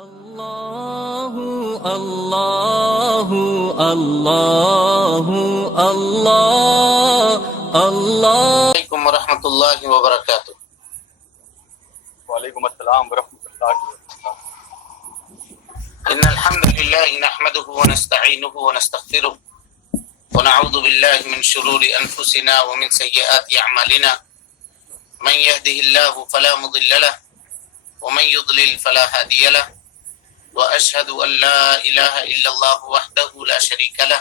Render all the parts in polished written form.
اللہ اللہ اللہ اللہ اللہ علیکم ورحمۃ اللہ وبرکاتہ۔ وعلیکم السلام ورحمۃ اللہ وبرکاتہ۔ ان الحمد للہ نحمده ونستعینه ونستغفره ونعوذ باللہ من شرور انفسنا ومن سیئات اعمالنا من يهده الله فلا مضل له ومن يضلل فلا هادي له واشهد ان لا اله الا الله وحده لا شريك له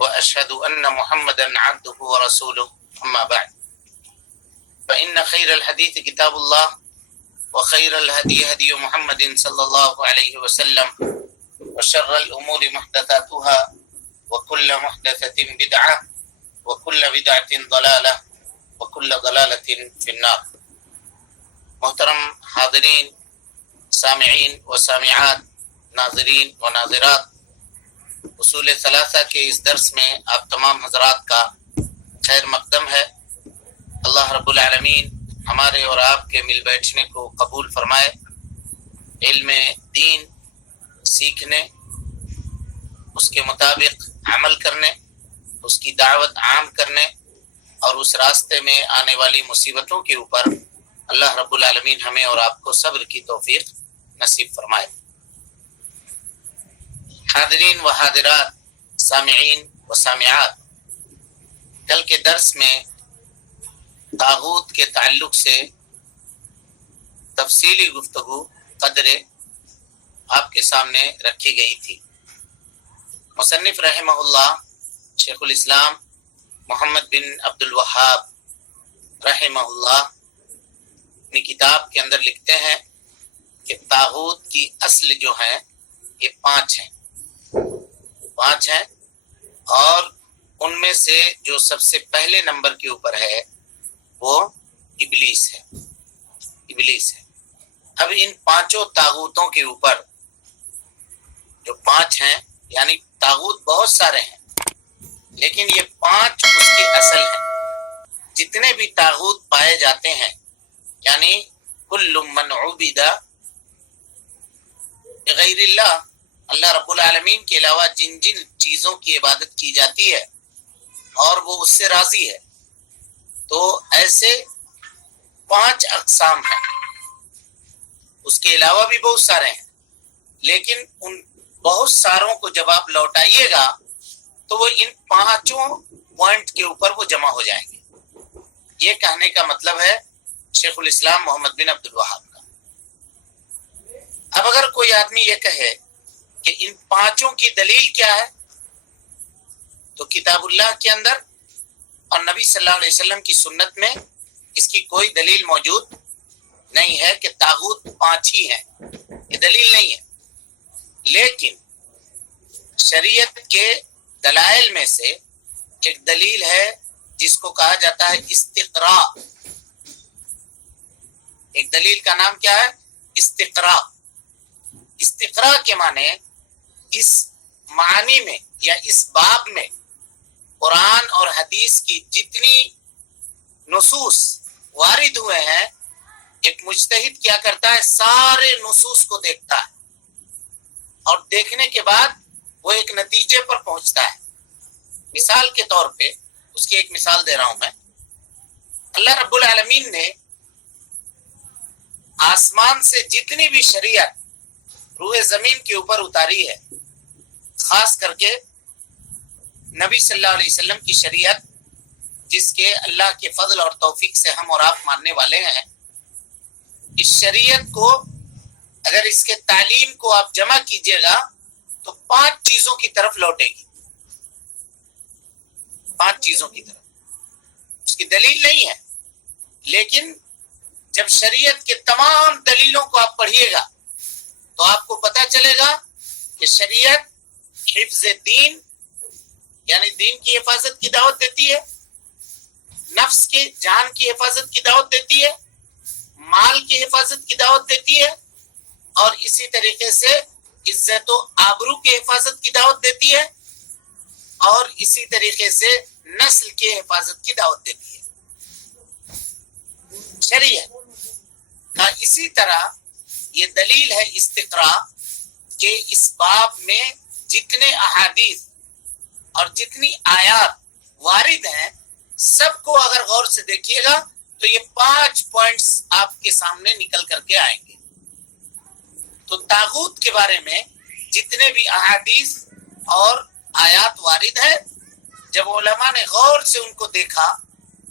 واشهد ان محمدا عبده ورسوله اما بعد فان خير الحديث كتاب الله وخير الهدي هدي محمد صلى الله عليه وسلم وشر الامور محدثاتها وكل محدثة بدعة وكل بدعة ضلالة وكل ضلالة في النار۔ محترم حاضرین، سامعین و سامعات، ناظرین و ناظرات، اصول ثلاثہ کے اس درس میں آپ تمام حضرات کا خیر مقدم ہے۔ اللہ رب العالمین ہمارے اور آپ کے مل بیٹھنے کو قبول فرمائے، علم دین سیکھنے، اس کے مطابق عمل کرنے، اس کی دعوت عام کرنے اور اس راستے میں آنے والی مصیبتوں کے اوپر اللہ رب العالمین ہمیں اور آپ کو صبر کی توفیق نصیب فرمائے۔ حاضرین و حاضرات، سامعین و سامعات، کل کے درس میں طاغوت کے تعلق سے تفصیلی گفتگو قدرے آپ کے سامنے رکھی گئی تھی۔ مصنف رحمہ اللہ شیخ الاسلام محمد بن عبد الوہاب رحمہ اللہ اپنی کتاب کے اندر لکھتے ہیں کہ طاغوت کی اصل جو ہیں یہ پانچ ہیں اور ان میں سے جو سب سے پہلے نمبر کے اوپر ہے وہ ابلیس ہے۔ اب ان پانچوں طاغوتوں کے اوپر جو پانچ ہیں، یعنی طاغوت بہت سارے ہیں لیکن یہ پانچ اس کی اصل ہیں۔ جتنے بھی طاغوت پائے جاتے ہیں، یعنی کل من عبد غیر اللہ، اللہ رب العالمین کے علاوہ جن جن چیزوں کی عبادت کی جاتی ہے اور وہ اس سے راضی ہے، تو ایسے پانچ اقسام ہیں۔ اس کے علاوہ بھی بہت سارے ہیں لیکن ان بہت ساروں کو جب آپ لوٹائیے گا تو وہ ان پانچوں پوائنٹ کے اوپر وہ جمع ہو جائیں گے۔ یہ کہنے کا مطلب ہے شیخ الاسلام محمد بن عبد الوہاب کا۔ اب اگر کوئی آدمی یہ کہے کہ ان پانچوں کی دلیل کیا ہے، تو کتاب اللہ کے اندر اور نبی صلی اللہ علیہ وسلم کی سنت میں اس کی کوئی دلیل موجود نہیں ہے کہ طاغوت پانچ ہی ہیں، یہ دلیل نہیں ہے۔ لیکن شریعت کے دلائل میں سے ایک دلیل ہے جس کو کہا جاتا ہے استقراء۔ ایک دلیل کا نام کیا ہے؟ استقراء۔ استقراء کے معنی اس معنی میں یا اس باب میں قرآن اور حدیث کی جتنی نصوص وارد ہوئے ہیں، ایک مجتہد کیا کرتا ہے؟ سارے نصوص کو دیکھتا ہے اور دیکھنے کے بعد وہ ایک نتیجے پر پہنچتا ہے۔ مثال کے طور پہ اس کی ایک مثال دے رہا ہوں میں۔ اللہ رب العالمین نے آسمان سے جتنی بھی شریعت روئے زمین کے اوپر اتاری ہے، خاص کر کے نبی صلی اللہ علیہ وسلم کی شریعت، جس کے اللہ کے فضل اور توفیق سے ہم اور آپ ماننے والے ہیں، اس شریعت کو اگر اس کے تعلیم کو آپ جمع کیجئے گا تو پانچ چیزوں کی طرف لوٹے گی۔ پانچ چیزوں کی طرف اس کی دلیل نہیں ہے، لیکن جب شریعت کے تمام دلیلوں کو آپ پڑھیے گا تو آپ کو پتہ چلے گا کہ شریعت حفظ دین، یعنی دین کی حفاظت کی دعوت دیتی ہے، نفس کی جان کی حفاظت کی دعوت دیتی ہے، مال کی حفاظت کی دعوت دیتی ہے، اور اسی طریقے سے عزت و آبرو کی حفاظت کی دعوت دیتی ہے، اور اسی طریقے سے نسل کی حفاظت کی دعوت دیتی ہے شریعت کا۔ اسی طرح یہ دلیل ہے استقراء کہ اس باب میں جتنے احادیث اور جتنی آیات وارد ہیں سب کو اگر غور سے دیکھیے گا تو یہ 5 پوائنٹس آپ کے سامنے نکل کر کے آئیں گے. تو طاغوت کے بارے میں جتنے بھی احادیث اور آیات وارد ہیں، جب علماء نے غور سے ان کو دیکھا،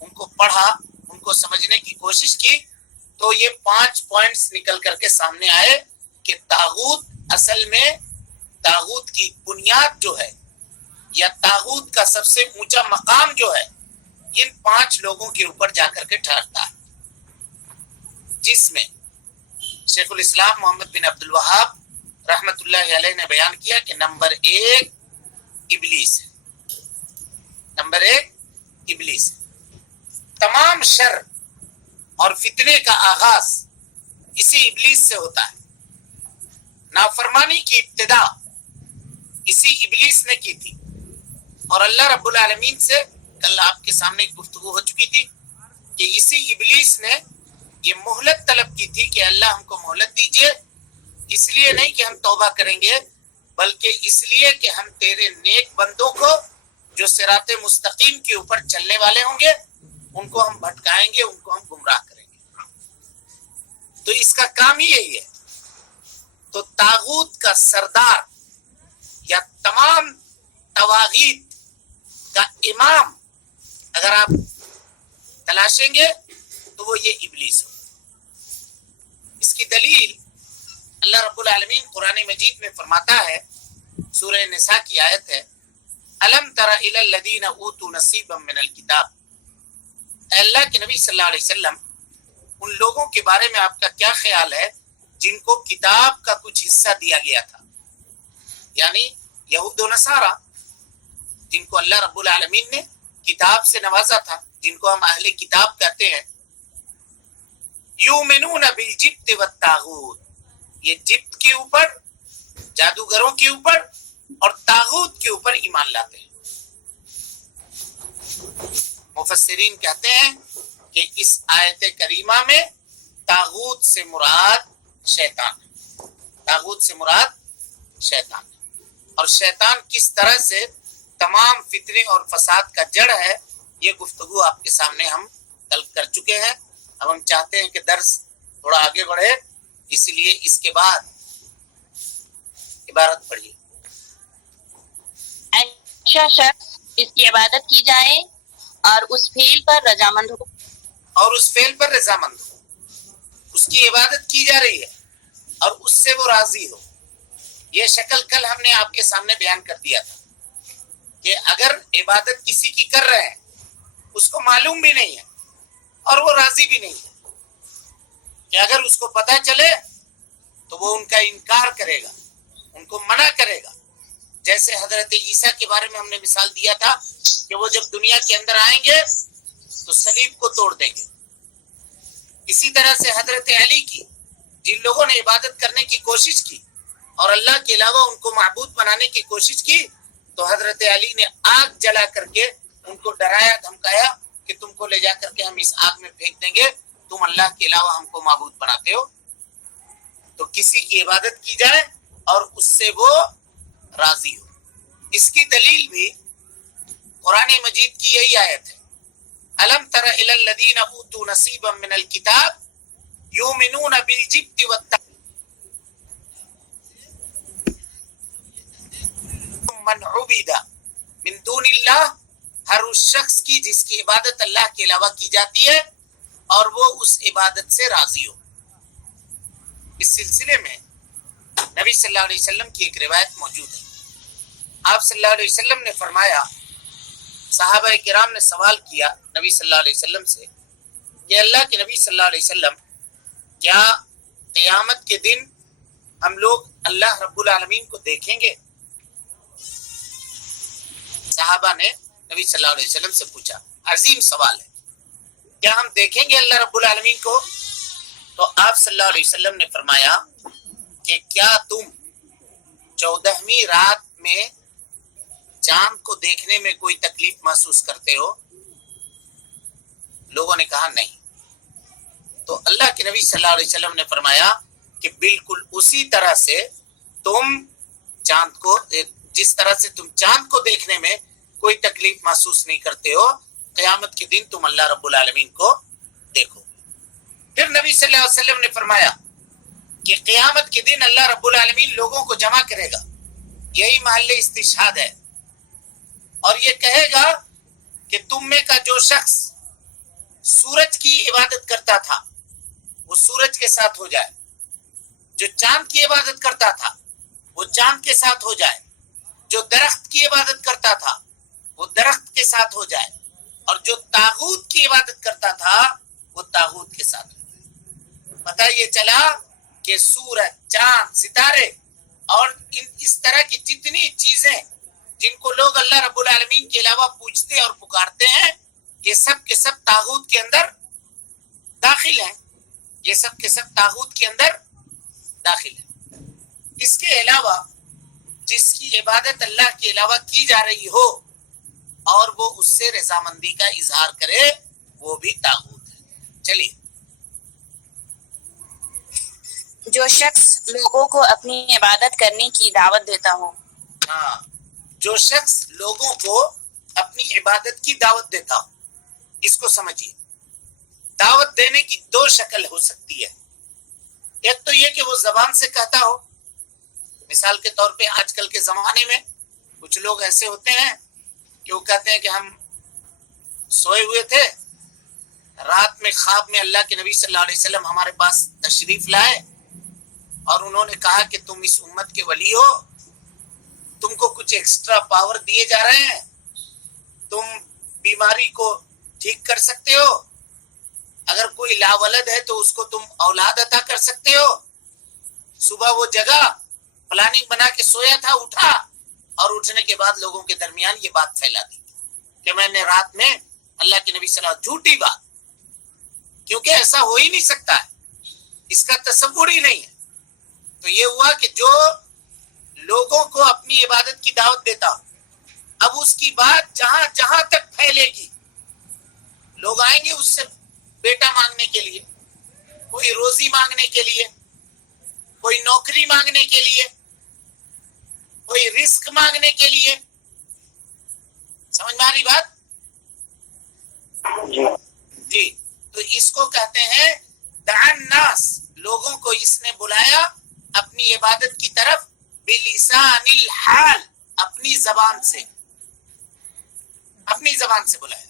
ان کو پڑھا، ان کو سمجھنے کی کوشش کی، تو یہ 5 پوائنٹس نکل کر کے سامنے آئے کہ طاغوت اصل میں طاغوت کی بنیاد جو ہے یا طاغوت کا سب سے اونچا مقام جو ہے ان 5 لوگوں کے اوپر جا کر کے ٹھہرتا ہے، جس میں شیخ الاسلام محمد بن عبد الوہاب رحمت اللہ علیہ نے بیان کیا کہ نمبر 1 ابلیس ہے. نمبر 1 ابلیس ہے. تمام شر اور فتنے کا آغاز اسی ابلیس سے ہوتا ہے. نافرمانی کی ابتدا اسی ابلیس نے کی تھی، اور اللہ رب العالمین سے کل آپ کے سامنے گفتگو ہو چکی تھی کہ اسی ابلیس نے یہ مہلت طلب کی تھی کہ اللہ ہم کو مہلت دیجئے، اس لیے نہیں کہ ہم توبہ کریں گے بلکہ اس لیے کہ ہم تیرے نیک بندوں کو جو صراط مستقیم کے اوپر چلنے والے ہوں گے ان کو ہم بھٹکائیں گے، ان کو ہم گمراہ کریں گے. تو اس کا کام ہی یہی ہے. تو طاغوت کا سردار یا تمام طواغیت کا امام اگر آپ تلاشیں گے تو وہ یہ ابلیس ہو. اس کی دلیل اللہ رب العالمین قرآن مجید میں فرماتا ہے، سورہ نساء کی آیت ہے، الم تر الی الذین اوتوا نصیبا من الکتاب. اے اللہ کے نبی صلی اللہ علیہ وسلم ان لوگوں کے بارے میں آپ کا کیا خیال ہے جن کو کتاب کا کچھ حصہ دیا گیا تھا، یعنی یہود و نصارہ جن کو اللہ رب العالمین نے کتاب سے نوازا تھا، جن کو ہم اہل کتاب کہتے ہیں. یؤمنون بالجبت والطاغوت، یہ جبت کے اوپر، جادوگروں کے اوپر اور طاغوت کے اوپر ایمان لاتے ہیں. مفسرین کہتے ہیں کہ اس آیت کریمہ میں طاغوت سے مراد شیطان ہے. طاغوت سے مراد شیطان ہے. اور شیطان کس طرح سے تمام فتنے اور فساد کا جڑ ہے یہ گفتگو آپ کے سامنے ہم کل کر چکے ہیں. اب ہم چاہتے ہیں کہ درس تھوڑا آگے بڑھے، اس لیے اس کے بعد عبارت پڑھیے. اچھا شخص اس کی عبادت کی جائے اور اس فعل پر رضامند ہو، اور اس فعل پر رضامند ہو، اس کی عبادت کی جا رہی ہے اور اس سے وہ راضی ہو. یہ شکل کل ہم نے آپ کے سامنے بیان کر دیا تھا کہ اگر عبادت کسی کی کر رہے ہیں اس کو معلوم بھی نہیں ہے اور وہ راضی بھی نہیں ہے، کہ اگر اس کو پتہ چلے تو وہ ان کا انکار کرے گا، ان کو منع کرے گا. جیسے حضرت عیسیٰ کے بارے میں ہم نے مثال دیا تھا کہ وہ جب دنیا کے اندر آئیں گے تو صلیب کو توڑ دیں گے. اسی طرح سے حضرت علی کی، جن لوگوں نے عبادت کرنے کی کوشش کی اور اللہ کے علاوہ ان کو معبود بنانے کی کوشش کی تو حضرت علی نے آگ جلا کر کے ان کو ڈرایا دھمکایا کہ تم کو لے جا کر کے ہم اس آگ میں پھینک دیں گے، تم اللہ کے علاوہ ہم کو معبود بناتے ہو. تو کسی کی عبادت کی جائے اور اس سے وہ راضی ہو. اس کی دلیل بھی قرآن مجید کی یہی آیت ہے، الم تر الی الذین اوتوا نصیبا من الکتاب یؤمنون بالجبت والطاغوت من عبد من دون اللہ. ہر اس شخص کی جس کی عبادت اللہ کے علاوہ کی جاتی ہے اور وہ اس عبادت سے راضی ہو. اس سلسلے میں نبی صلی اللہ علیہ وسلم کی ایک روایت موجود ہے. آپ صلی اللہ علیہ وسلم نے فرمایا، صحابہ کرام نے سوال کیا نبی صلی اللہ علیہ وسلم سے کہ اللہ کے نبی صلی اللہ علیہ وسلم کیا قیامت کے دن ہم لوگ اللہ رب العالمین کو دیکھیں گے؟ صحابہ نے نبی صلی اللہ علیہ وسلم سے پوچھا، عظیم سوال ہے، کیا ہم دیکھیں گے اللہ رب العالمین کو؟ تو آپ صلی اللہ علیہ وسلم نے فرمایا کہ کیا تم 14ویں رات میں چاند کو دیکھنے میں کوئی تکلیف محسوس کرتے ہو؟ لوگوں نے کہا نہیں. تو اللہ کے نبی صلی اللہ علیہ وسلم نے فرمایا کہ بالکل اسی طرح سے تم چاند کو، جس طرح سے تم چاند کو دیکھنے میں کوئی تکلیف محسوس نہیں کرتے ہو، قیامت کے دن تم اللہ رب العالمین کو دیکھو۔ پھر نبی صلی اللہ علیہ وسلم نے فرمایا کہ قیامت کے دن اللہ رب العالمین لوگوں کو جمع کرے گا، یہی محل استشہاد ہے، اور یہ کہے گا کہ تم میں کا جو شخص سورج کی عبادت کرتا تھا وہ سورج کے ساتھ ہو جائے، جو چاند کی عبادت کرتا تھا وہ چاند کے ساتھ ہو جائے، جو درخت کی عبادت کرتا تھا وہ درخت کے ساتھ ہو جائے، اور جو طاغوت کی عبادت کرتا تھا وہ طاغوت کے ساتھ ہو جائے۔ پتہ یہ چلا کہ سورج، چاند، ستارے اور اس طرح کی جتنی چیزیں جن کو لوگ اللہ رب العالمین کے علاوہ پوجتے اور پکارتے ہیں، یہ سب کے سب طاغوت کے اندر داخل ہیں، یہ سب کے سب طاغوت کے اندر داخل ہیں۔ اس کے علاوہ جس کی عبادت اللہ کے علاوہ کی جا رہی ہو اور وہ اس سے رضامندی کا اظہار کرے، وہ بھی طاغوت ہے۔ چلیے، جو شخص لوگوں کو اپنی عبادت کرنے کی دعوت دیتا ہو۔ ہاں، جو شخص لوگوں کو اپنی عبادت کی دعوت دیتا ہو، اس کو سمجھیے۔ دعوت دینے کی دو شکل ہو سکتی ہے، ایک تو یہ کہ وہ زبان سے کہتا ہو، مثال کے طور پہ آج کل کے زمانے میں کچھ لوگ ایسے ہوتے ہیں کہ وہ کہتے ہیں کہ ہم سوئے ہوئے تھے، رات میں خواب میں اللہ کے نبی صلی اللہ علیہ وسلم ہمارے پاس تشریف لائے اور انہوں نے کہا کہ تم اس امت کے ولی ہو، تم کو کچھ ایکسٹرا پاور دیے جا رہے ہیں، تم بیماری کو ٹھیک کر سکتے ہو، اگر کوئی لاولد ہے تو اس کو تم اولاد عطا کر سکتے ہو۔ صبح وہ جگہ پلاننگ بنا کے سویا تھا، اٹھا اور اٹھنے کے بعد لوگوں کے درمیان یہ بات پھیلا دی کہ میں نے رات میں اللہ کے نبی صلی اللہ علیہ وسلم، جھوٹی بات، کیونکہ ایسا ہو ہی نہیں سکتا ہے، اس کا تصور ہی نہیں ہے۔ تو یہ ہوا کہ جو لوگوں کو اپنی عبادت کی دعوت دیتا ہو، اب اس کی بات جہاں جہاں تک پھیلے گی، لوگ آئیں گے اس سے بیٹا مانگنے کے لیے، کوئی روزی مانگنے کے لیے، کوئی نوکری مانگنے کے لیے، کوئی رزق مانگنے کے لیے۔ سمجھ میں آ رہی بات؟ جی، تو اس کو کہتے ہیں دعا الناس، لوگوں کو اس نے بلایا اپنی عبادت کی طرف بلسان الحال، اپنی زبان سے، اپنی زبان سے بلایا۔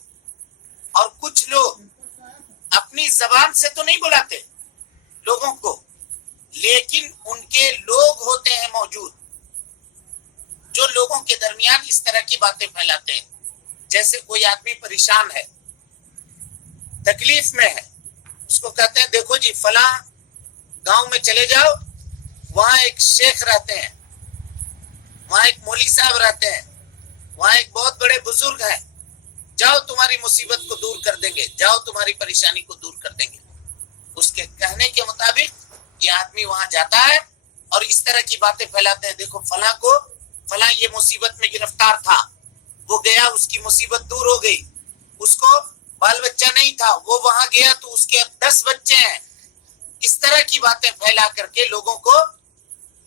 اور کچھ لوگ اپنی زبان سے تو نہیں بلاتے لوگوں کو، لیکن ان کے لوگ ہوتے ہیں موجود جو لوگوں کے درمیان اس طرح کی باتیں پھیلاتے ہیں۔ جیسے کوئی آدمی پریشان ہے، تکلیف میں ہے، اس کو کہتے ہیں دیکھو جی فلاں گاؤں میں چلے جاؤ، وہاں ایک شیخ رہتے ہیں، وہاں ایک مولوی صاحب رہتے ہیں، وہاں ایک بہت بڑے بزرگ ہیں، جاؤ تمہاری مصیبت کو دور کر دیں گے، جاؤ تمہاری پریشانی کو دور کر دیں گے۔ اس کے کہنے کے مطابق یہ آدمی وہاں جاتا ہے اور اس طرح کی باتیں پھیلاتے ہیں، دیکھو فلاں کو، فلاں یہ مصیبت میں گرفتار تھا، وہ گیا، اس کی مصیبت دور ہو گئی، اس کو بال بچہ نہیں تھا، وہ وہاں گیا تو اس کے اب 10 بچے ہیں۔ اس طرح کی باتیں پھیلا کر کے لوگوں کو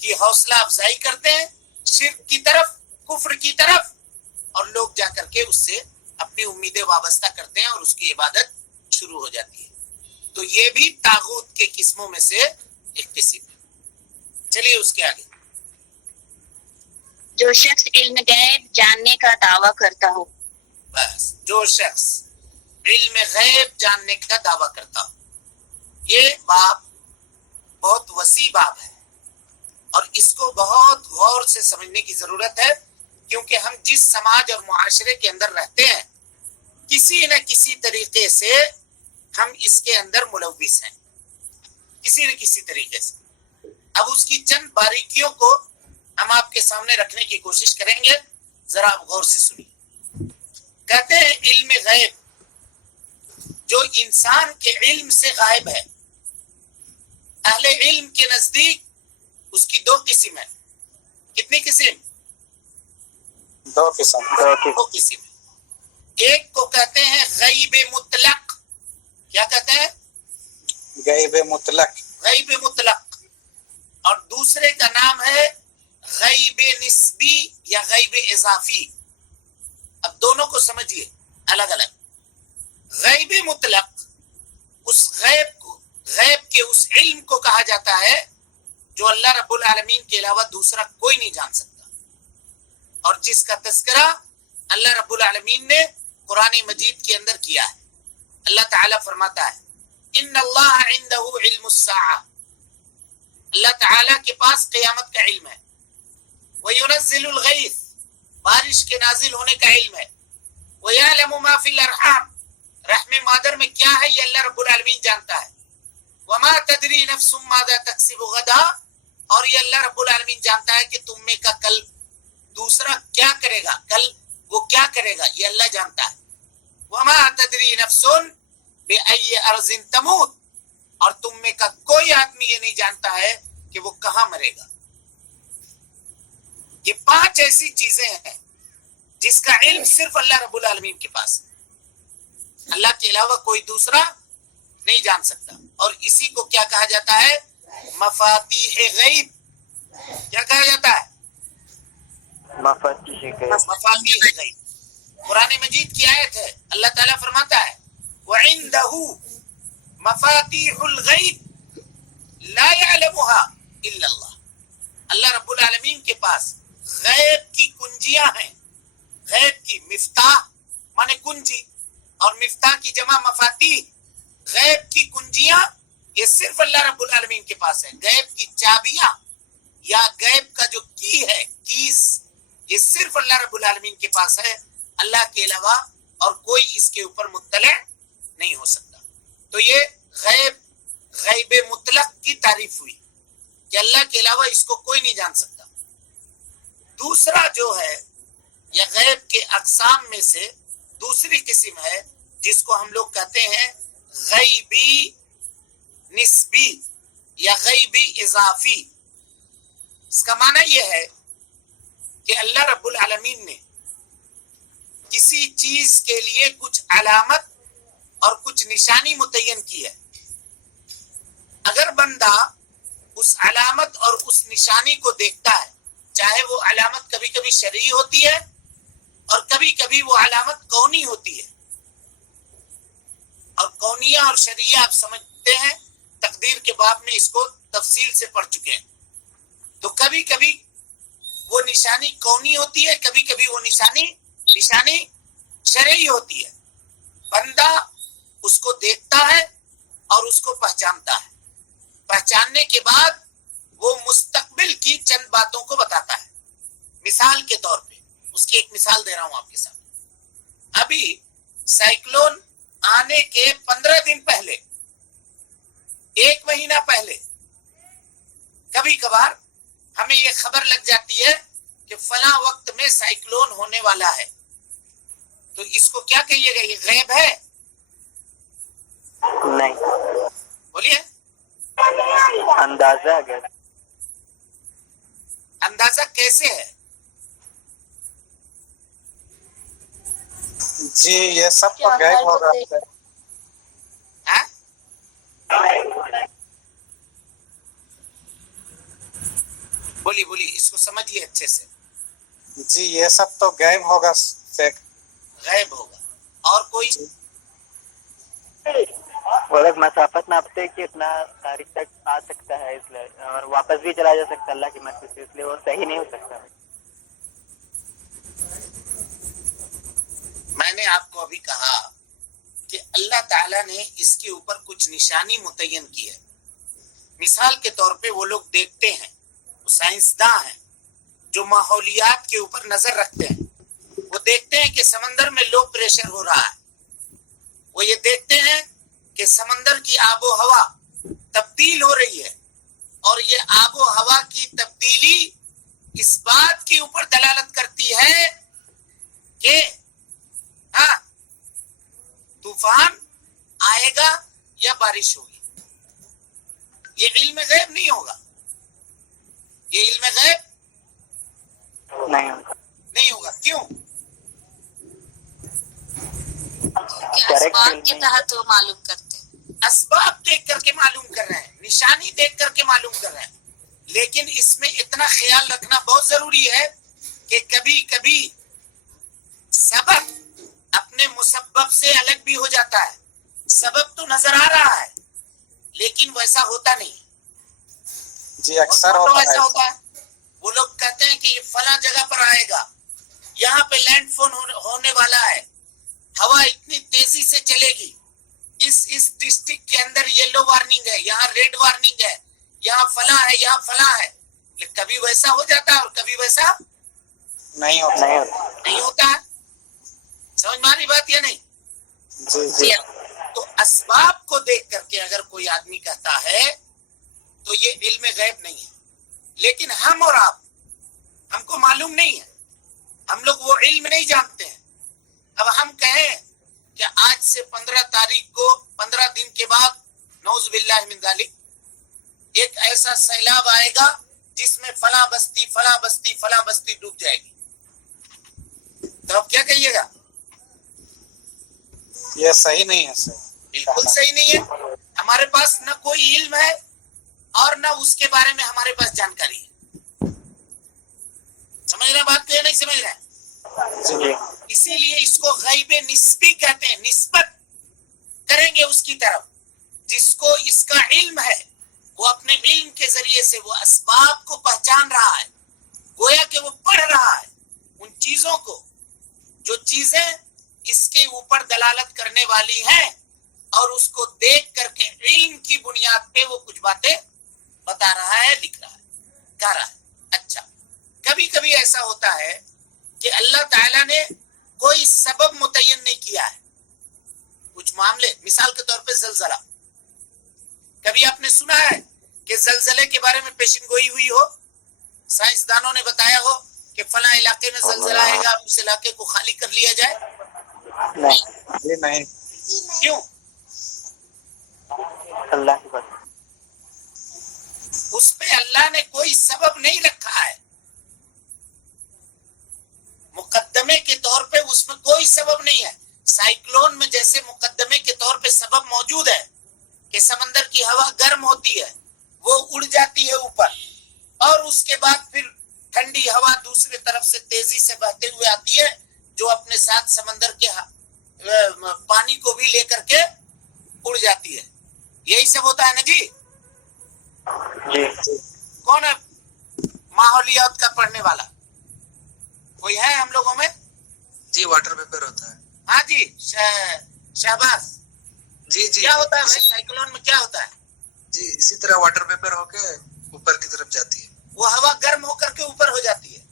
کی حوصلہ افزائی کرتے ہیں شرک کی طرف، کفر کی طرف، اور لوگ جا کر کے اس سے اپنی امیدیں وابستہ کرتے ہیں اور اس کی عبادت شروع ہو جاتی ہے۔ تو یہ بھی طاغوت کے قسموں میں سے ایک قسم ہے۔ چلیے اس کے آگے۔ جو شخص علم غیب جاننے کا دعویٰ کرتا ہو۔ بس، جو شخص علم غیب جاننے کا دعویٰ کرتا ہو، یہ باب بہت وسیع باب ہے اور اس کو بہت غور سے سمجھنے کی ضرورت ہے، کیونکہ ہم جس سماج اور معاشرے کے اندر رہتے ہیں، کسی نہ کسی طریقے سے ہم اس کے اندر ملوث ہیں، کسی نہ کسی طریقے سے۔ اب اس کی چند باریکیوں کو ہم آپ کے سامنے رکھنے کی کوشش کریں گے، ذرا آپ غور سے سنیے۔ کہتے ہیں علم غیب جو انسان کے علم سے غائب ہے، اہل علم کے نزدیک اس کی 2 قسم ہے۔ کتنی قسم؟ 2 قسم۔ 2 قسم ہے۔ ایک کو کہتے ہیں غیب مطلق۔ کیا کہتے ہیں؟ غیب مطلق۔ غیب مطلق، اور دوسرے کا نام ہے غیب نسبی یا غیب اضافی. اب دونوں کو سمجھیے الگ الگ. غیب مطلق اس غیب کے اس علم کو کہا جاتا ہے جو اللہ رب العالمین کے علاوہ دوسرا کوئی نہیں جان سکتا، اور جس کا تذکرہ اللہ رب العالمین نے قرآن مجید کے اندر کیا ہے. اللہ تعالیٰ فرماتا ہے ان اللہ عنده علم الساعہ، اللہ تعالیٰ کے پاس قیامت کا علم ہے. وَيُنَزِّلُ الْغَيْثِ، بارش کے نازل ہونے کا علم ہے. وَيَعْلَمُ مَا فِي الْأَرْحَامِ، رحم مادر میں کیا ہے یہ اللہ رب العالمین جانتا ہے. وَمَا تَدْرِي نَفْسٌ مَاذَا تَكْسِبُ غَدًا، اور یہ اللہ رب العالمین جانتا ہے کہ تم میں کا کل دوسرا کیا کرے گا، کل وہ کیا کرے گا یہ اللہ جانتا ہے. وَمَا تَدْرِي نَفْسٌ بِأَيِّ أَرْضٍ تَمُوتُ، اور تم میں کا کوئی آدمی یہ نہیں جانتا ہے کہ وہ کہاں مرے گا. یہ 5 ایسی چیزیں ہیں جس کا علم صرف اللہ رب العالمین کے پاس ہے، اللہ کے علاوہ کوئی دوسرا نہیں جان سکتا. اور اسی کو کیا کہا جاتا ہے؟ مفاتیح غیب. کیا کہا جاتا ہے؟ مفاتیح غیب. قرآن مجید کی آیت ہے، اللہ تعالیٰ فرماتا ہے وَعِندَهُ مَفَاتِيحُ الْغَيْبِ لَا يَعْلَمُهَا إِلَّا اللَّهُ، اللہ رب العالمین کے پاس غیب کی کنجیاں ہیں. غیب کی مفتاح مانے کنجی، اور مفتاح کی جمع مفاتیح. غیب کی کنجیاں یہ صرف اللہ رب العالمین کے پاس ہے. غیب کی چابیاں یا غیب کا جو کی ہے، کیز، یہ صرف اللہ رب العالمین کے پاس ہے، اللہ کے علاوہ اور کوئی اس کے اوپر مطلع نہیں ہو سکتا. تو یہ غیب مطلق کی تعریف ہوئی کہ اللہ کے علاوہ اس کو کوئی نہیں جان سکتا. دوسرا جو ہے یا غیب کے اقسام میں سے دوسری قسم ہے جس کو ہم لوگ کہتے ہیں غیبی نسبی یا غیبی اضافی. اس کا معنی یہ ہے کہ اللہ رب العالمین نے کسی چیز کے لیے کچھ علامت اور کچھ نشانی متعین کی ہے. اگر بندہ اس علامت اور اس نشانی کو دیکھتا ہے، چاہے وہ علامت کبھی کبھی شرعی ہوتی ہے اور کبھی کبھی وہ علامت کونی ہوتی ہے، اور کونیہ اور شرعیہ آپ سمجھتے ہیں، تقدیر کے باب میں اس کو تفصیل سے پڑھ چکے ہیں. تو کبھی کبھی وہ نشانی کونی ہوتی ہے، کبھی کبھی وہ نشانی شرعی ہوتی ہے. بندہ اس کو دیکھتا ہے اور اس کو پہچانتا ہے. پہچاننے کے بعد وہ مستقبل کی چند باتوں کو بتاتا ہے. مثال کے طور پہ اس کی ایک مثال دے رہا ہوں آپ کے سامنے. ابھی سائیکلون آنے کے 15 دن پہلے، 1 مہینہ پہلے کبھی کبھار ہمیں یہ خبر لگ جاتی ہے کہ فلاں وقت میں سائیکلون ہونے والا ہے. تو اس کو کیا کہیے گا؟ یہ غیب ہے؟ نہیں. بولیے. اندازہ اگر اندازہ کیسے ہے؟ جی یہ سب تو غیب ہوگا. ہاں؟ بولی اس کو سمجھیے اچھے سے. جی یہ سب تو غیب ہوگا. غیب ہوگا. اور کوئی؟ وہ لوگ مسافت ناپتے کہ اتنا تاریخ تک آ سکتا ہے، اس لیے اور واپس بھی چلا جا سکتا اللہ کی مرضی سے، اس لیے وہ صحیح نہیں ہو سکتا. میں نے آپ کو ابھی کہا کہ اللہ تعالیٰ نے اس کے اوپر کچھ نشانی متعین کی ہے. مثال کے طور پہ وہ لوگ دیکھتے ہیں، وہ سائنسداں ہیں جو ماحولیات کے اوپر نظر رکھتے ہیں. وہ دیکھتے ہیں کہ سمندر میں لو پریشر ہو رہا ہے. وہ یہ دیکھتے ہیں کہ سمندر کی آب و ہوا تبدیل ہو رہی ہے، اور یہ آب و ہوا کی تبدیلی اس بات کے اوپر دلالت کرتی ہے کہ طوفان آئے گا یا بارش ہوگی. یہ علم غیب نہیں ہوگا. یہ علم غیب نہیں ہوگا. کیوں؟ کہ اسباب کے تحت وہ معلوم کرتے ہیں. اسباب دیکھ کر کے معلوم کر رہے ہیں، نشانی دیکھ کر کے معلوم کر رہے ہیں. لیکن اس میں اتنا خیال رکھنا بہت ضروری ہے کہ کبھی کبھی سبب اپنے مسبب سے الگ بھی ہو جاتا ہے. سبب تو نظر آ رہا ہے لیکن ویسا ہوتا نہیں. جی اکثر ایسا ہوتا ہے. وہ لوگ کہتے ہیں کہ یہ فلاں جگہ پر آئے گا, یہاں پہ لینڈ فون ہونے والا ہے, ہوا اتنی تیزی سے چلے گی, اس ڈسٹرکٹ کے اندر یلو وارننگ ہے, یہاں ریڈ وارننگ ہے, یہاں فلاں ہے, یہاں فلاں ہے. کبھی ویسا ہو جاتا ہے اور کبھی ویسا نہیں ہوتا ہے. سمجھ میں آ رہی بات یا نہیں؟ جی تو اسباب کو دیکھ کر کے اگر کوئی آدمی کہتا ہے تو یہ علم غیب نہیں ہے. لیکن ہم اور آپ, ہم کو معلوم نہیں ہے, ہم لوگ وہ علم نہیں جانتے ہیں. اب ہم کہیں کہ آج سے 15 تاریخ کو 15 دن کے بعد نعوذ باللہ من ذالک ایک ایسا سیلاب آئے گا جس میں فلاں بستی ڈوب جائے گی, تو اب کیا کہیے گا؟ یہ صحیح نہیں ہے سر. بالکل صحیح نہیں ہے. ہمارے پاس نہ کوئی علم ہے اور نہ اس کے بارے میں ہمارے پاس جانکاری ہے. سمجھ رہے بات کو یا نہیں سمجھ رہے؟ جی اسی لیے اس کو غیب نسبی کہتے ہیں. نسبت کریں گے اس کی طرف. جس کو اس کا علم ہے وہ اپنے علم کے ذریعے سے وہ اسباب کو پہچان رہا ہے, گویا کہ وہ پڑھ رہا ہے ان چیزوں کو جو چیزیں اس کے اوپر دلالت کرنے والی ہیں, اور اس کو دیکھ کر کے علم کی بنیاد پہ وہ کچھ باتیں بتا رہا ہے, لکھ رہا ہے, کہہ رہا ہے. اچھا, کبھی کبھی ایسا ہوتا ہے کہ اللہ تعالیٰ نے کوئی سبب متعین نہیں کیا ہے. کچھ معاملے, مثال کے طور پہ زلزلہ, کبھی آپ نے سنا ہے کہ زلزلے کے بارے میں پیشن گوئی ہوئی ہو, سائنسدانوں نے بتایا ہو کہ فلاں علاقے میں زلزلہ آئے گا, اس علاقے کو خالی کر لیا جائے؟ نہیں. کیوں؟ اللہ کی بات. اس پہ اللہ نے کوئی سبب نہیں رکھا ہے. مقدمے کے طور پہ اس میں کوئی سبب نہیں ہے. سائیکلون میں جیسے مقدمے کے طور پہ سبب موجود ہے کہ سمندر کی ہوا گرم ہوتی ہے, وہ اڑ جاتی ہے اوپر, اور اس کے بعد پھر ٹھنڈی ہوا دوسری طرف سے تیزی سے بہتے ہوئے آتی ہے جو اپنے ساتھ سمندر کے پانی کو بھی لے کر کے اڑ جاتی ہے. یہی سب ہوتا ہے نا جی. کون ہے ماحولیات کا پڑھنے والا؟ کوئی ہے ہم لوگوں میں؟ جی واٹر پیپر ہوتا ہے. ہاں جی شہباز جی کیا ہوتا ہے بھائی سائیکلون میں کیا ہوتا ہے؟ جی اسی طرح واٹر پیپر ہو کے اوپر کی طرف جاتی ہے. وہ ہوا گرم ہو کر کے اوپر ہو جاتی ہے.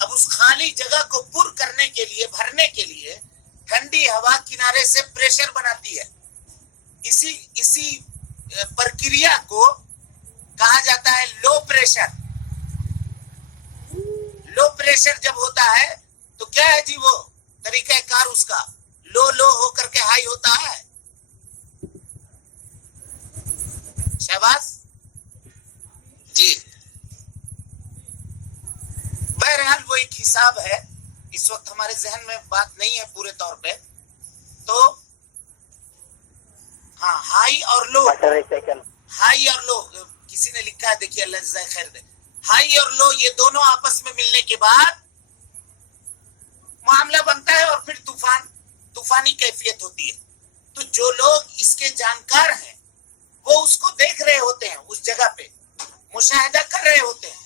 اب اس خالی جگہ کو پر کرنے کے لیے, بھرنے کے لیے ٹھنڈی ہوا کنارے سے پریشر بناتی ہے. اسی پرکریا کو کہا جاتا ہے لو پریشر. لو پریشر جب ہوتا ہے تو کیا ہے جی وہ طریقہ کار اس کا, لو ہو کر کے ہائی ہوتا ہے. شہباز جی بہرحال وہ ایک حساب ہے, اس وقت ہمارے ذہن میں بات نہیں ہے پورے طور پہ. تو ہاں, ہائی اور لو, ہائی اور لو کسی نے لکھا ہے, دیکھیے اللہ جزائے خیر دے. ہائی اور لو یہ دونوں آپس میں ملنے کے بعد معاملہ بنتا ہے اور پھر طوفانی کیفیت ہوتی ہے. تو جو لوگ اس کے جانکار ہیں وہ اس کو دیکھ رہے ہوتے ہیں, اس جگہ پہ مشاہدہ کر رہے ہوتے ہیں,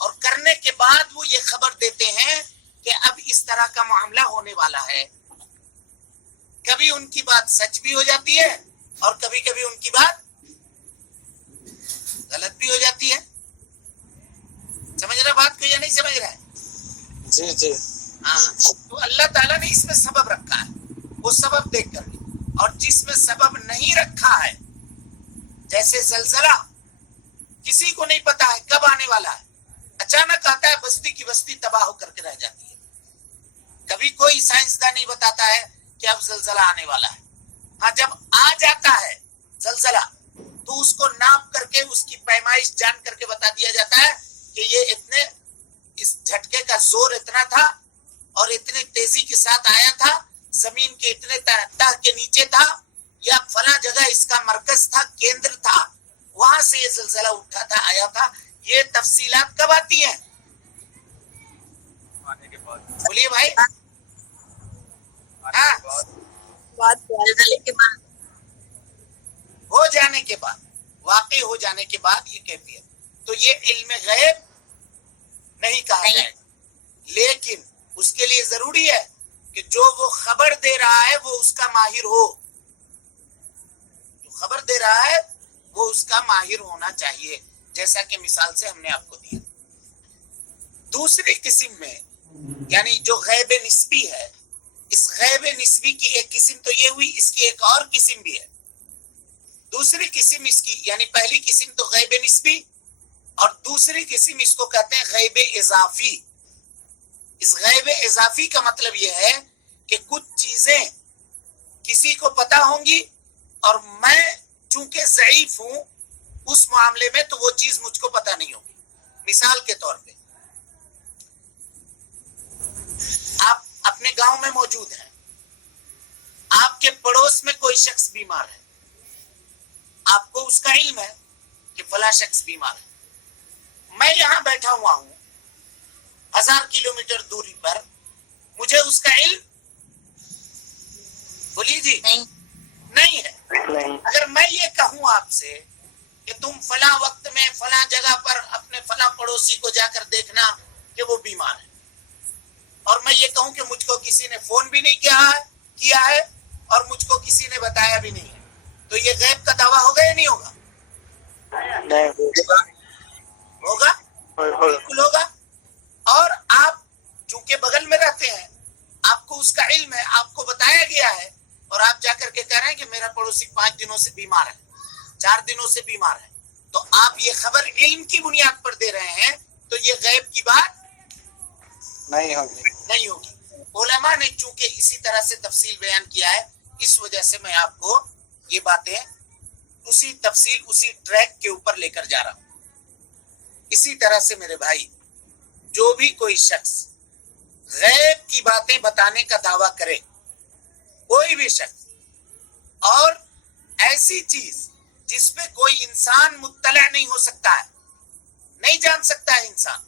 اور کرنے کے بعد وہ یہ خبر دیتے ہیں کہ اب اس طرح کا معاملہ ہونے والا ہے. کبھی ان کی بات سچ بھی ہو جاتی ہے اور کبھی کبھی ان کی بات غلط بھی ہو جاتی ہے. سمجھ رہا بات کو یا نہیں سمجھ رہا ہے؟ جی ہاں, تو اللہ تعالیٰ نے اس میں سبب رکھا ہے, وہ سبب دیکھ کر. اور جس میں سبب نہیں رکھا ہے, جیسے زلزلہ, کسی کو نہیں پتا ہے کب آنے والا ہے, اچانک آتا ہے, بستی کی بستی تباہ ہو کر کے رہ جاتی ہے. کبھی کوئی سائنسدان نہیں بتاتا ہے کہ اب زلزلہ آنے والا ہے. ہاں, جب آ جاتا ہے زلزلہ تو اس کو ناپ کر کے اس کی پیمائش جان کر کے بتا دیا جاتا ہے کہ یہ اس جھٹکے کا زور اتنا تھا اور اتنی تیزی کے ساتھ آیا تھا, زمین کے اتنے تہ کے نیچے تھا, یا فلاں جگہ اس کا مرکز تھا, کیندر تھا, وہاں سے یہ زلزلہ اٹھا تھا، آیا تھا. یہ تفصیلات کب آتی ہیں؟ بولیے بھائی. ہاں، زلزلے کے بعد. ہو جانے کے بعد، واقع ہو جانے کے بعد یہ کیفیت. تو یہ علم غیب نہیں کہا نہیں. جائے گا، لیکن اس کے لیے ضروری ہے کہ جو وہ خبر دے رہا ہے وہ اس کا ماہر ہو. جو خبر دے رہا ہے وہ اس کا ماہر ہونا چاہیے، جیسا کہ مثال سے ہم نے آپ کو دیا. دوسری قسم میں یعنی جو غیب نسبی ہے، اس غیب نسبی کی ایک قسم تو یہ ہوئی، اس کی ایک اور قسم بھی ہے. دوسری قسم اس کی یعنی پہلی قسم تو غیب نسبی، اور دوسری قسم اس کو کہتے ہیں غیب اضافی. اس غیب اضافی کا مطلب یہ ہے کہ کچھ چیزیں کسی کو پتا ہوں گی اور میں چونکہ ضعیف ہوں اس معاملے میں، تو وہ چیز مجھ کو پتا نہیں ہوگی. مثال کے طور پہ آپ اپنے گاؤں میں موجود ہیں، آپ کے پڑوس میں کوئی شخص بیمار ہے، آپ کو اس کا علم ہے کہ فلاں شخص بیمار ہے. میں یہاں بیٹھا ہوا ہوں 1000 کلومیٹر دوری پر، مجھے اس کا علم بولیے جی نہیں ہے. نہیں. اگر میں یہ کہوں آپ سے کہ تم فلاں وقت میں فلاں جگہ پر اپنے فلاں پڑوسی کو جا کر دیکھنا کہ وہ بیمار ہے، اور میں یہ کہوں کہ مجھ کو کسی نے فون بھی نہیں کیا ہے اور مجھ کو کسی نے بتایا بھی نہیں ہے، تو یہ غیب کا دعویٰ ہوگا یا نہیں ہوگا؟ ہوگا، بالکل ہوگا. اور آپ چونکہ بغل میں رہتے ہیں، آپ کو اس کا علم ہے، آپ کو بتایا گیا ہے، اور آپ جا کر کے کہہ رہے ہیں کہ میرا پڑوسی 5 دنوں سے بیمار ہے، 4 دنوں سے بیمار ہے، تو آپ یہ خبر علم کی بنیاد پر دے رہے ہیں، تو یہ غیب کی بات نہیں ہوگی. نہیں ہوگی. علماء نے چونکہ اسی طرح سے تفصیل بیان کیا ہے، اس وجہ سے میں آپ کو یہ باتیں اسی تفصیل اسی ٹریک کے اوپر لے کر جا رہا ہوں. اسی طرح سے میرے بھائی، جو بھی کوئی شخص غیب کی باتیں بتانے کا دعویٰ کرے، کوئی بھی شخص، اور ایسی چیز جس پہ کوئی انسان مطلع نہیں ہو سکتا ہے، نہیں جان سکتا ہے انسان،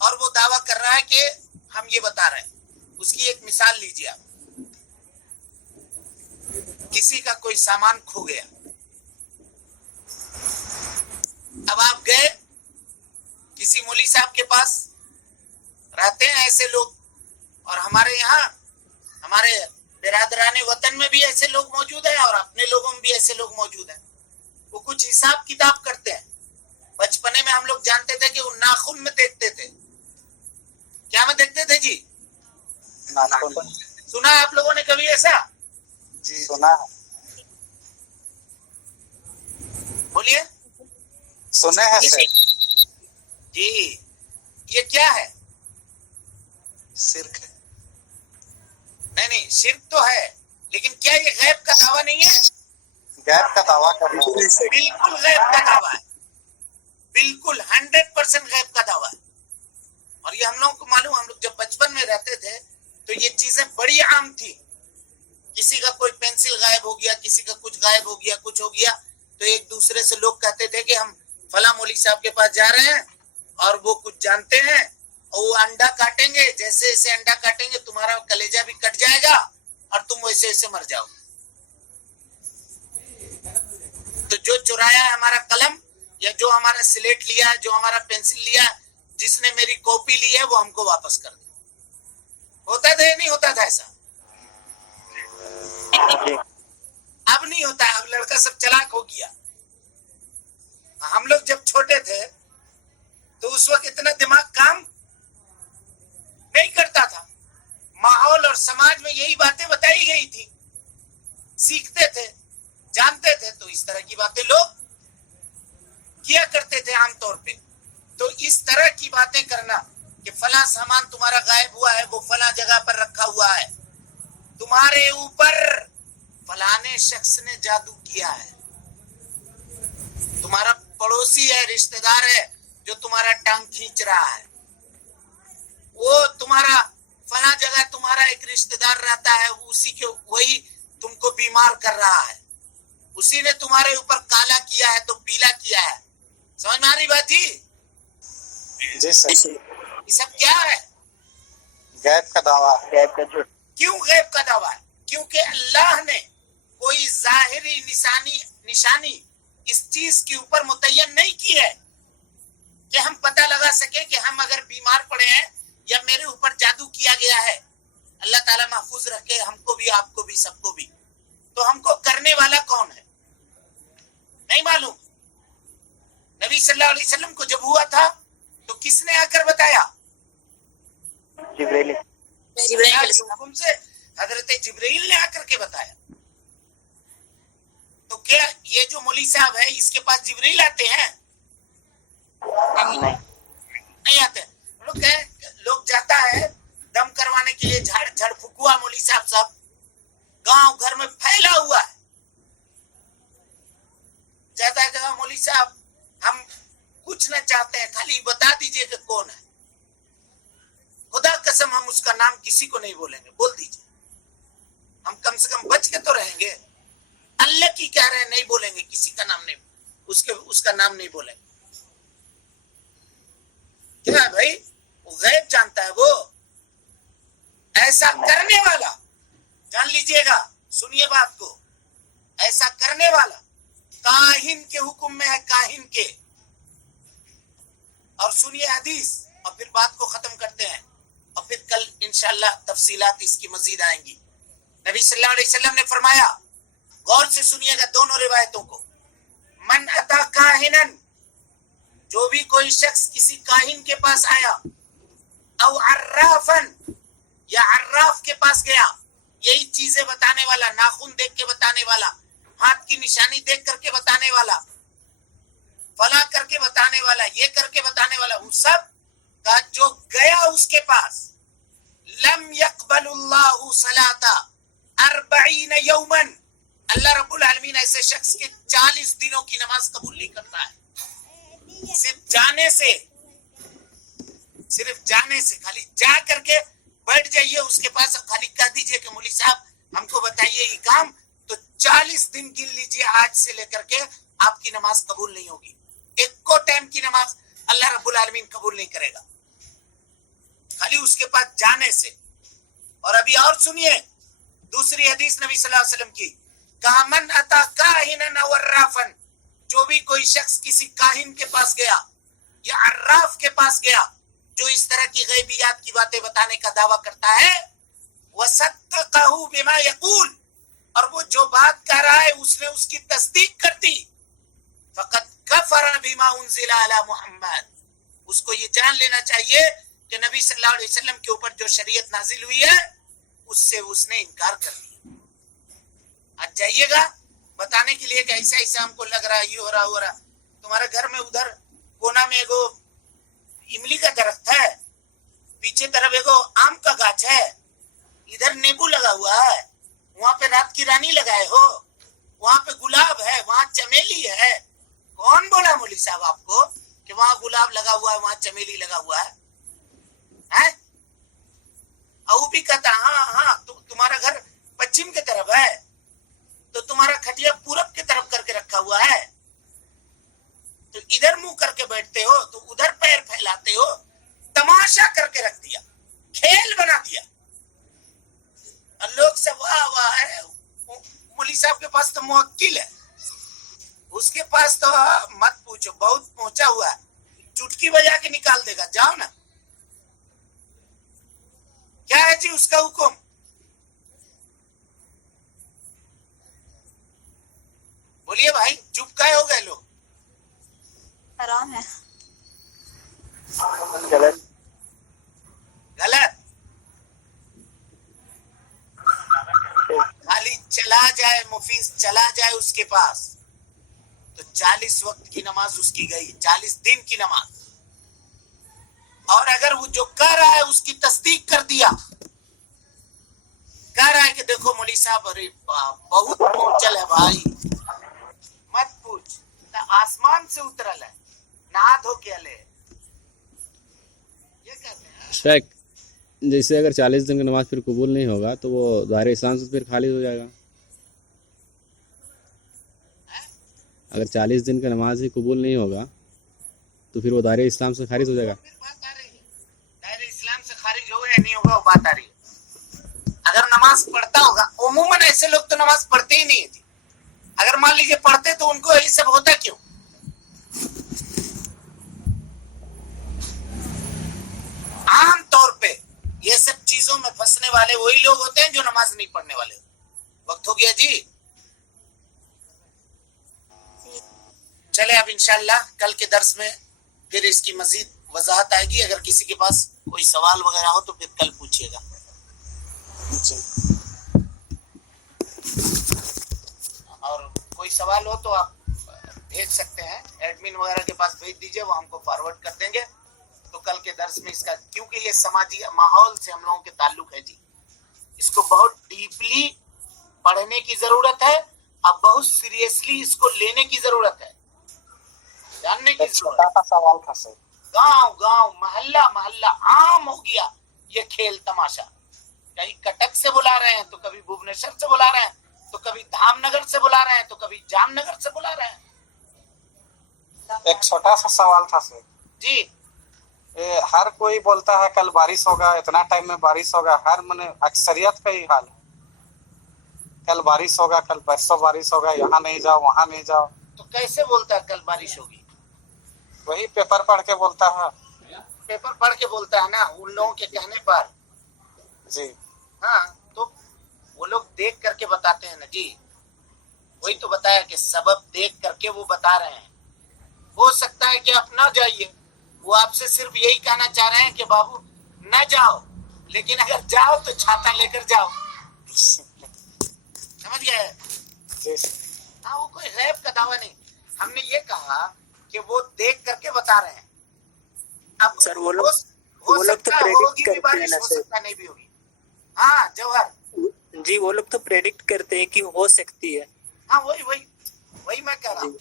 اور وہ دعویٰ کر رہا ہے کہ ہم یہ بتا رہے ہیں. اس کی ایک مثال لیجیے آپ. کسی کا کوئی سامان کھو گیا، اب آپ گئے کسی مولوی صاحب کے پاس، رہتے ہیں ایسے لوگ، اور ہمارے یہاں ہمارے برادران وطن میں بھی ایسے لوگ موجود ہیں اور اپنے لوگوں میں بھی ایسے لوگ موجود ہیں. وہ کچھ حساب کتاب کرتے ہیں. بچپنے میں ہم لوگ جانتے تھے کہ وہ ناخن میں دیکھتے تھے. کیا میں دیکھتے تھے جی؟ ناخن. سنا ہے آپ لوگوں نے کبھی ایسا؟ جی سنا ہے. بولیے. سنے ہیں سر. جی یہ کیا ہے؟ شرک ہے. نہیں شرک تو ہے، لیکن کیا یہ غیب کا دعویٰ نہیں ہے؟ غیب کا دعویٰ کرنا ہے. بالکل غیب کا دعویٰ ہے، بالکل 100% غیب کا دعویٰ ہے. اور یہ ہم لوگوں کو معلوم، ہم لوگ جب بچپن میں رہتے تھے تو یہ چیزیں بڑی عام تھی. کسی کا کوئی پینسل غائب ہو گیا، کسی کا کچھ غائب ہو گیا، کچھ ہو گیا، تو ایک دوسرے سے لوگ کہتے تھے کہ ہم فلاں مولوی صاحب کے پاس جا رہے ہیں اور وہ کچھ جانتے ہیں، اور وہ انڈا کاٹیں گے، جیسے جیسے انڈا کاٹیں گے تمہارا کلیجہ بھی کٹ جائے گا اور تم ویسے ویسے مر جاؤ گے. تو جو چرایا ہے ہمارا قلم، یا جو ہمارا سلیٹ لیا ہے، جو ہمارا پینسل لیا ہے، جس نے میری کاپی لی ہے، وہ ہم کو واپس کر دے. ہوتا تھا یا نہیں ہوتا تھا ایسا؟ اب نہیں ہوتا ہے، اب لڑکا سب چلاک ہو گیا. ہم لوگ جب چھوٹے تھے تو اس وقت اتنا دماغ کام نہیں کرتا تھا. ماحول اور سماج میں یہی باتیں بتائی گئی تھی، سیکھتے تھے، جانتے تھے، تو اس طرح کی باتیں لوگ کیا کرتے تھے عام طور پہ. تو اس طرح کی باتیں کرنا کہ فلاں سامان تمہارا غائب ہوا ہے، وہ فلاں جگہ پر رکھا ہوا ہے، تمہارے اوپر فلانے شخص نے جادو کیا ہے، تمہارا پڑوسی ہے، رشتہ دار ہے جو تمہارا ٹانگ کھینچ رہا ہے، وہ تمہارا فلاں جگہ تمہارا ایک رشتہ دار رہتا ہے، اسی کے وہی تم کو بیمار کر رہا ہے، اسی نے تمہارے اوپر کالا کیا ہے تو پیلا کیا ہے. سمجھ میں آ رہی بات جی؟ جی سر. یہ سب کیا ہے؟ غیب کا دعویٰ. غیب کا جھوٹ. کیوں غیب کا دعویٰ ہے؟ کیونکہ اللہ نے کوئی ظاہری نشانی اس چیز کے اوپر متعین نہیں کی ہے کہ ہم پتہ لگا سکیں کہ ہم اگر بیمار پڑے ہیں یا میرے اوپر جادو کیا گیا ہے. اللہ تعالیٰ محفوظ رکھے ہم کو بھی، آپ کو بھی، سب کو بھی. تو ہم کو کرنے والا کون ہے نہیں معلوم. نبی صلی اللہ علیہ وسلم کو جب ہوا تھا تو کس نے آ کر بتایا؟ جبرائیل. جبرائیل علیہ السلام. حکم سے حضرت جبرائیل نے آ کر کے بتایا. تو کیا یہ جو مولوی صاحب ہے اس کے پاس جبرائیل آتے ہیں؟ نہیں آتے. لوگ جاتا ہے دم کروانے کے لیے، جھڑ پھکوا مولوی صاحب گاؤں گھر میں پھیلا ہوا ہے. جاتا ہے کہ مولوی صاحب ہم کچھ نہ چاہتے ہیں، خالی بتا دیجئے کہ کون ہے. خدا قسم ہم اس کا نام کسی کو نہیں بولیں گے. بول دیجئے، ہم کم سے کم بچ کے تو رہیں گے. اللہ کی کہہ رہے ہیں نہیں بولیں گے، کسی کا نام نہیں، اس کا نام نہیں بولیں گے. کیا ہے بھائی؟ وہ غیب جانتا ہے. وہ ایسا کرنے والا، جان لیجئے گا، سنیے بات کو، ایسا کرنے والا کاہن کے حکم میں ہے، کاہن کے. اور سنیے حدیث اور پھر بات کو ختم کرتے ہیں، اور پھر کل انشاءاللہ تفصیلات اس کی مزید آئیں گی. نبی صلی اللہ علیہ وسلم نے فرمایا، غور سے سنیے گا دونوں روایتوں کو، من اتا کاہنن، جو بھی کوئی شخص کسی کاہن کے پاس آیا، او عرافن، یا عراف کے پاس گیا، یہی چیزیں بتانے والا، ناخن دیکھ کے بتانے والا، ہاتھ کی نشانی دیکھ کر کے بتانے والا، فلاں کر کے بتانے والا، یہ کر کے بتانے والا، وہ سب کا جو گیا اس کے پاس، لم يقبل اللہ صلاۃ 40 یوما، اللہ رب العالمین ایسے شخص کے 40 دنوں کی نماز قبول نہیں کرتا ہے. صرف جانے سے خالی جا کر کے بیٹھ جائیے اس کے پاس، خالی کہہ دیجئے کہ مولوی صاحب ہم کو بتائیے یہ کام، تو 40 دن گن لیجئے آج سے لے کر کے آپ کی نماز قبول نہیں ہوگی. ایک کو ٹائم کی نماز اللہ رب العالمین قبول نہیں کرے گا، خالی اس کے پاس جانے سے. اور ابھی اور سنیے دوسری حدیث نبی صلی اللہ علیہ وسلم کی، کہا من اتا کاہنا او عرافن، جو بھی کوئی شخص کسی کاہن کے پاس گیا یا عراف کے پاس گیا جو اس طرح کی غیبیات کی باتیں بتانے کا دعویٰ کرتا ہے، وَصَدَّقَهُ بِمَا يَقُولُ، اور وہ جو بات کہہ رہا ہے اس نے اس کی تصدیق کر دی، فَقَدْ كَفَرَ بِمَا أُنزِلَ عَلَى مُحَمَّدٍ، اس کو یہ جان لینا چاہیے کہ نبی صلی اللہ علیہ وسلم کے اوپر جو شریعت نازل ہوئی ہے اس سے اس نے انکار کر دیا. آج جائیے گا بتانے کے لیے کہ ایسا ایسا ہم کو لگ رہا ہے، یہ ہو رہا. تمہارے گھر میں ادھر کونا میں ایگو املی کا درخت ہے، پیچھے طرف ایگو آم کا گاچھ ہے، ادھر نیبو لگا ہوا ہے، وہاں پہ رات کی رانی لگائے ہو، وہاں پہ گلاب ہے، وہاں چمیلی ہے. کون بولا مولوی صاحب آپ کو کہ وہاں گلاب لگا ہوا ہے، وہاں چمیلی لگا ہوا ہے؟ او بھی کہتا ہاں تمہارا گھر پچھم کی طرف ہے تو تمہارا کھٹیا پورب کی طرف کر کے رکھا ہوا ہے، تو ادھر منہ کر کے بیٹھتے ہو تو ادھر پیر پھیلاتے ہو. تماشا کر کے رکھ دیا، کھیل بنا دیا. لوگ سب واہ ہے، مولوی صاحب کے پاس تو موکل ہے، اس کے پاس تو مت پوچھو، بہت پہنچا ہوا ہے، چٹکی بجا کے نکال دے گا. جاؤ نا، کیا ہے جی اس کا حکم؟ بولیے بھائی، چپ کائے ہو گئے لوگ؟ حرام ہے. غلط. خالی چلا جائے مفیز، چلا جائے اس کے پاس تو 40 وقت کی نماز اس کی گئی، 40 دن کی نماز. اور اگر وہ جو کہہ رہا ہے اس کی تصدیق کر دیا، کہہ رہا ہے کہ دیکھو مولوی صاحب ارے بہت پہنچل ہے بھائی، مت پوچھ، نہ آسمان سے اترل ہے، نہا دھو کے لے، یہ کہتے ہیں. شیخ جیسے اگر 40 دن کی نماز پھر قبول نہیں ہوگا تو وہ ظاہر اسلام سے پھر خارج ہو جائے گا. اگر 40 دن کا نماز ہی قبول نہیں ہوگا تو پھر وہ دائرہ اسلام سے خارج ہو جائے گا. پھر بات آ رہی ہے دائرہ اسلام سے خارج ہوگا یا نہیں ہوگا وہ بات آ رہی ہے. اگر نماز پڑھتا ہوگا, عموماً ایسے لوگ تو نماز پڑھتے ہی نہیں تھے, اگر مان لیجیے پڑھتے تو ان کو یہ سب ہوتا کیوں؟ عام طور پہ یہ سب چیزوں میں پھنسنے والے وہی لوگ ہوتے ہیں جو نماز نہیں پڑھنے والے ہوتے. وقت ہو گیا جی, چلے اب انشاءاللہ کل کے درس میں پھر اس کی مزید وضاحت آئے گی. اگر کسی کے پاس کوئی سوال وغیرہ ہو تو پھر کل پوچھیے گا. اور کوئی سوال ہو تو آپ بھیج سکتے ہیں, ایڈمن وغیرہ کے پاس بھیج دیجئے, وہ ہم کو فارورڈ کر دیں گے. تو کل کے درس میں اس کا, کیونکہ یہ سماجی ماحول سے ہم لوگوں کے تعلق ہے جی, اس کو بہت ڈیپلی پڑھنے کی ضرورت ہے, اب بہت سیریسلی اس کو لینے کی ضرورت ہے, جاننے کی ضرورت چھوٹا سا سوال تھا سر. گاؤں گاؤں محلہ محلہ عام ہو گیا یہ کھیل تماشا. کہیں کٹک سے بلا رہے ہیں تو کبھی بھوبنیشور سے بلا رہے ہیں, تو کبھی دھام نگر سے بلا رہے ہیں, تو کبھی جام نگر سے بلا رہے ہیں. ایک چھوٹا سا سوال تھا سر. جی ہر کوئی بولتا ہے کل بارش ہوگا, اتنا ٹائم میں بارش ہوگا, ہر اکثریت کا ہی حال ہے, کل بارش ہوگا, کل پرسوں بارش ہوگا, یہاں نہیں جاؤ وہاں نہیں جاؤ. تو کیسے بولتا ہے کل بارش ہوگی؟ وہی پیپر پڑھ کے بولتا ہے. پیپر پڑھ کے بولتا ہے نا, ان لوگوں کے کہنے پر. جی ہاں تو وہ لوگ دیکھ کر کے بتاتے ہیں نا جی, وہی تو بتایا کہ سبب دیکھ کر کے وہ بتا رہے ہیں. ہو سکتا ہے کہ آپ نہ جائیے, وہ آپ سے صرف یہی کہنا چاہ رہے ہیں کہ بابو نہ جاؤ, لیکن اگر جاؤ تو چھاتا لے کر جاؤ. سمجھ گئے؟ ہاں, وہ کوئی غیب کا دعویٰ نہیں. ہم نے یہ کہا کہ وہ دیکھ کر کے بتا رہے ہیں. اب سر وہ لوگ تو پریڈکٹ کرتے ہیں نا سر. نہیں بھی ہوگی. ہاں جوہر جی, وہ لوگ تو پریڈکٹ کرتے ہیں کہ ہو سکتی ہے. ہاں وہی میں کہہ رہا ہوں.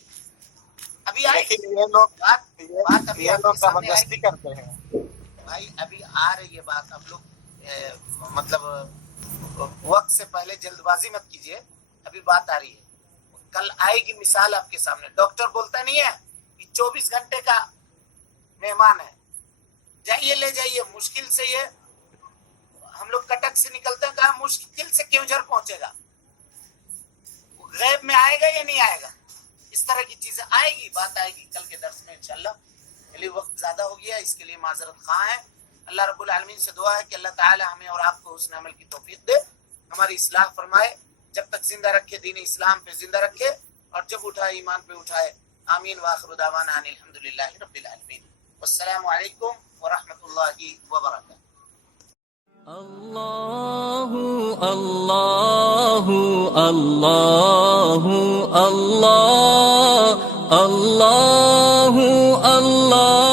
ابھی آئے لیکن یہ لوگ بات ابھی یہ آپ لوگ کے سامنے آئے زبردستی گی کرتے ہیں. بھائی, ابھی آ رہی ہے بات. اب لوگ مطلب وقت سے پہلے جلد بازی مت کیجیے, ابھی بات آ رہی ہے. کل آئے گی مثال آپ کے سامنے. ڈاکٹر بولتا نہیں ہے کہ 24 گھنٹے کا مہمان ہے, جائیے لے جائیے. مشکل سے یہ ہم لوگ کٹک سے نکلتے ہیں, کہاں مشکل سے کیوں جھر پہنچے گا, غیب میں آئے گا یا نہیں آئے گا. اس طرح کی چیزیں آئے گی, بات آئے گی کل کے درس میں انشاءاللہ. چلیے وقت زیادہ ہو گیا, اس کے لیے معذرت خواہ ہیں. اللہ رب العالمین سے دعا ہے کہ اللہ تعالی ہمیں اور آپ کو حسن عمل کی توفیق دے, ہماری اصلاح فرمائے, جب تک زندہ رکھے دین اسلام پہ زندہ رکھے, اور جب اٹھائے ایمان پہ اٹھائے. آمین وآخر دعوانا ان الحمدللہ رب العالمین. والسلام علیکم ورحمۃ اللہ وبرکاتہ. اللہ اللہ اللہ اللہ اللہ اللہ